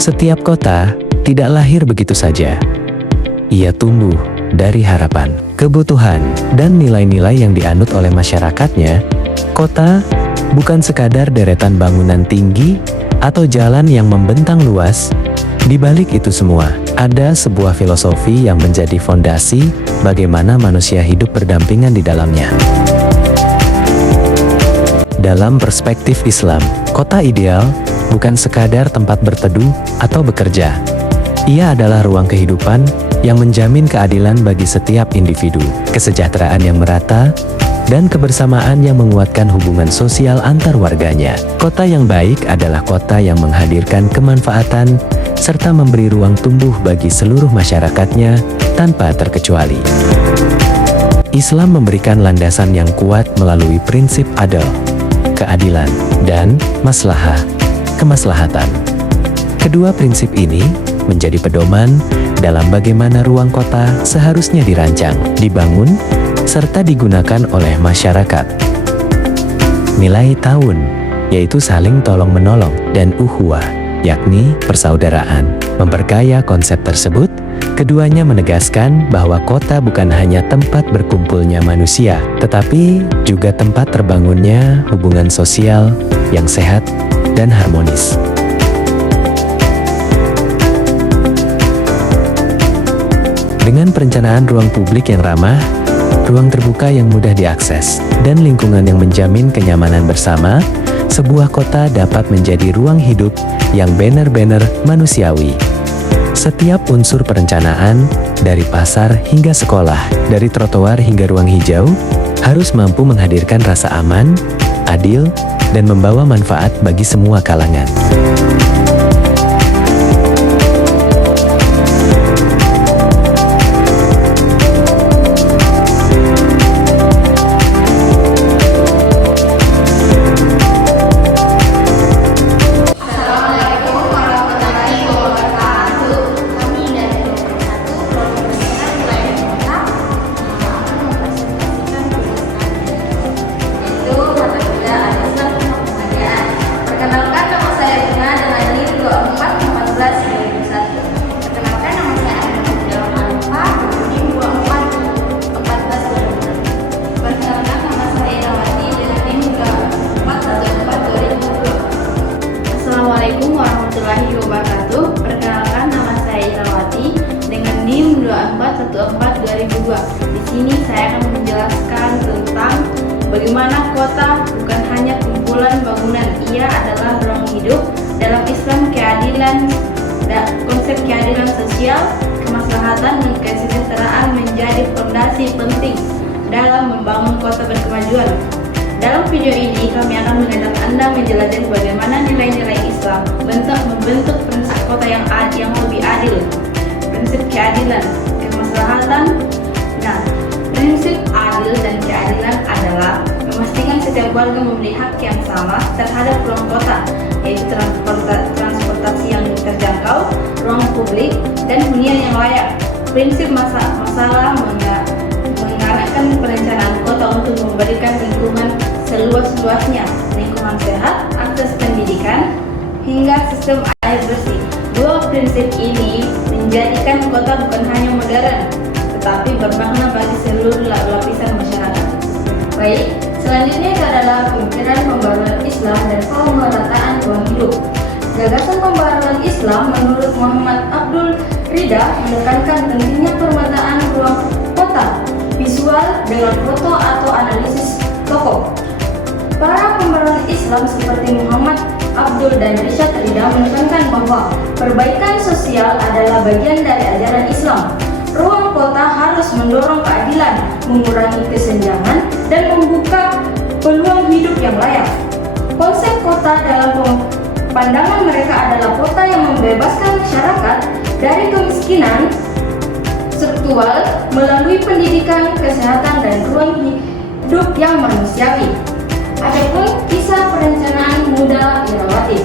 Setiap kota tidak lahir begitu saja. Ia tumbuh dari harapan, kebutuhan, dan nilai-nilai yang dianut oleh masyarakatnya. Kota bukan sekadar deretan bangunan tinggi atau jalan yang membentang luas. Di balik itu semua, ada sebuah filosofi yang menjadi fondasi bagaimana manusia hidup berdampingan di dalamnya. Dalam perspektif Islam, kota ideal bukan sekadar tempat berteduh atau bekerja. Ia adalah ruang kehidupan yang menjamin keadilan bagi setiap individu, kesejahteraan yang merata, dan kebersamaan yang menguatkan hubungan sosial antar warganya. Kota yang baik adalah kota yang menghadirkan kemanfaatan serta memberi ruang tumbuh bagi seluruh masyarakatnya tanpa terkecuali. Islam memberikan landasan yang kuat melalui prinsip adil, keadilan, dan kemaslahatan. Kedua prinsip ini menjadi pedoman dalam bagaimana ruang kota seharusnya dirancang, dibangun, serta digunakan oleh masyarakat. Nilai tahun, yaitu saling tolong-menolong, dan ukhuwah, yakni persaudaraan. Memperkaya konsep tersebut, keduanya menegaskan bahwa kota bukan hanya tempat berkumpulnya manusia, tetapi juga tempat terbangunnya hubungan sosial yang sehat dan harmonis. Dengan perencanaan ruang publik yang ramah, ruang terbuka yang mudah diakses, dan lingkungan yang menjamin kenyamanan bersama, sebuah kota dapat menjadi ruang hidup yang benar-benar manusiawi. Setiap unsur perencanaan, dari pasar hingga sekolah, dari trotoar hingga ruang hijau, harus mampu menghadirkan rasa aman, adil, dan membawa manfaat bagi semua kalangan. Assalamualaikum warahmatullahi wabarakatuh. Perkenalkan, nama saya Irawati dengan NIM 2414-2002. Di sini saya akan menjelaskan tentang bagaimana kota bukan hanya kumpulan bangunan, ia adalah ruang hidup. Dalam Islam, konsep keadilan sosial, kemaslahatan, dan kesejahteraan menjadi fondasi penting dalam membangun kota berkemajuan. Dalam video ini, kami akan mengajak Anda menjelajahi bagaimana nilai-nilai Islam membentuk prinsip kota yang lebih adil, prinsip keadilan, kemaslahatan. Nah, prinsip adil dan keadilan adalah memastikan setiap warga memiliki hak yang sama terhadap ruang kota, yaitu transportasi yang terjangkau, ruang publik, dan hunian yang layak. Prinsip masalah mengarahkan perencanaan kota untuk memberikan lingkungan seluas-luasnya, lingkungan sehat, akses pendidikan, hingga sistem air bersih. Dua prinsip ini menjadikan kota bukan hanya modern, tetapi bermakna bagi seluruh lapisan masyarakat. Baik, selanjutnya adalah pemikiran pembaruan Islam dan pemerataan ruang hidup. Gagasan pembaruan Islam menurut Muhammad Abdul Rida menekankan pentingnya pemetaan ruang kota visual dengan foto atau analisis tokoh. Para pembaruan Islam seperti Muhammad Abdul dan Rishad Rida menekankan bahwa perbaikan sosial adalah bagian dari ajaran Islam. Ruang kota harus mendorong keadilan, mengurangi kesenjangan, dan membuka peluang hidup yang layak. Konsep kota dalam pandangan mereka adalah kota yang membebaskan masyarakat dari kemiskinan struktural melalui pendidikan, kesehatan, dan ruang hidup yang manusiawi. Adapun kisah perencanaan muda Irawati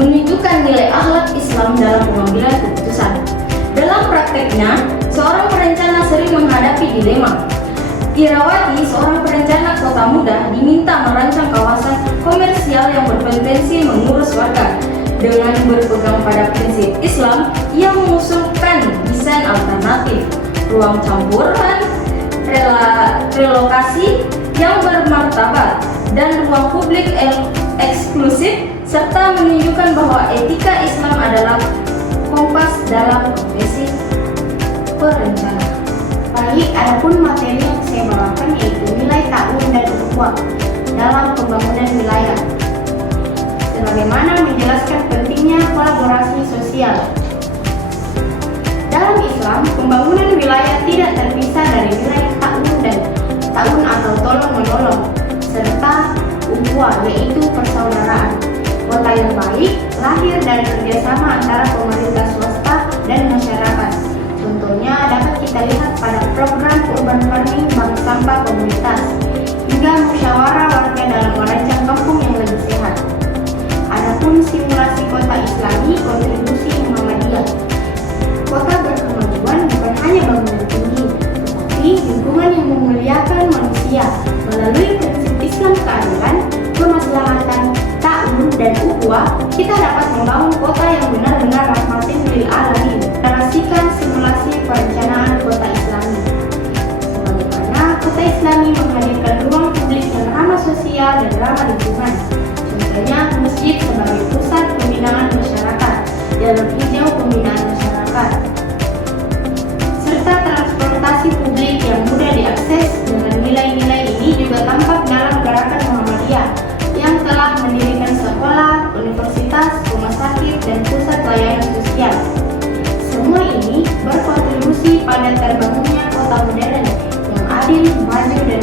menunjukkan nilai akhlak Islam dalam pengambilan keputusan. Dalam prakteknya, seorang perencana sering menghadapi dilema. Irawati, seorang perencana kota muda, diminta merancang kawasan komersial yang berpotensi mengurus warga. Dengan berpegang pada prinsip Islam, ia mengusulkan desain alternatif, ruang campuran, relokasi yang bermartabat, dan ruang publik eksklusif, serta menunjukkan bahwa etika Islam adalah kompas dalam profesi perencana. Baik, adapun materi yang saya bawakan yaitu nilai ta'awun dan ukhuwah dalam pembangunan wilayah. Sebagaimana menjelaskan pentingnya kolaborasi sosial. Dalam Islam, pembangunan wilayah tidak terpisah dari nilai ta'awun atau tolong-menolong, serta ukhuwah yaitu persaudaraan. Kota yang baik lahir dari kerjasama antara pemerintah swasta dan masyarakat. Contohnya dapat kita lihat pada program urban farming bank sampah komunitas, hingga musyawarah warga dalam merancang kampung yang lebih sehat. Adapun simulasi kota Islami kontribusi Muhammadiyah. Kota berkemajuan bukan hanya bangunan tinggi, tetapi lingkungan yang memuliakan manusia melalui prinsip Islam keadilan, kemaslahatan, ta'awun dan ukhuwah. Kita dapat membangun kota yang benar-benar rahmatin lil alamin. Narasikan simulasi perencanaan kota Islami. Sebagaimana kota Islami menghadirkan ruang publik yang ramah sosial dan ramah lingkungan. Contohnya masjid sebagai pusat pembinaan masyarakat, jalur hijau pembinaan masyarakat, serta transportasi publik yang mudah diakses. Dengan nilai-nilai ini juga tampak dalam gerakan Muhammadiyah yang telah mendirikan sekolah, universitas, rumah sakit, dan pusat layanan sosial. Semua ini berkontribusi pada terbangunnya kota modern yang adil, maju, dan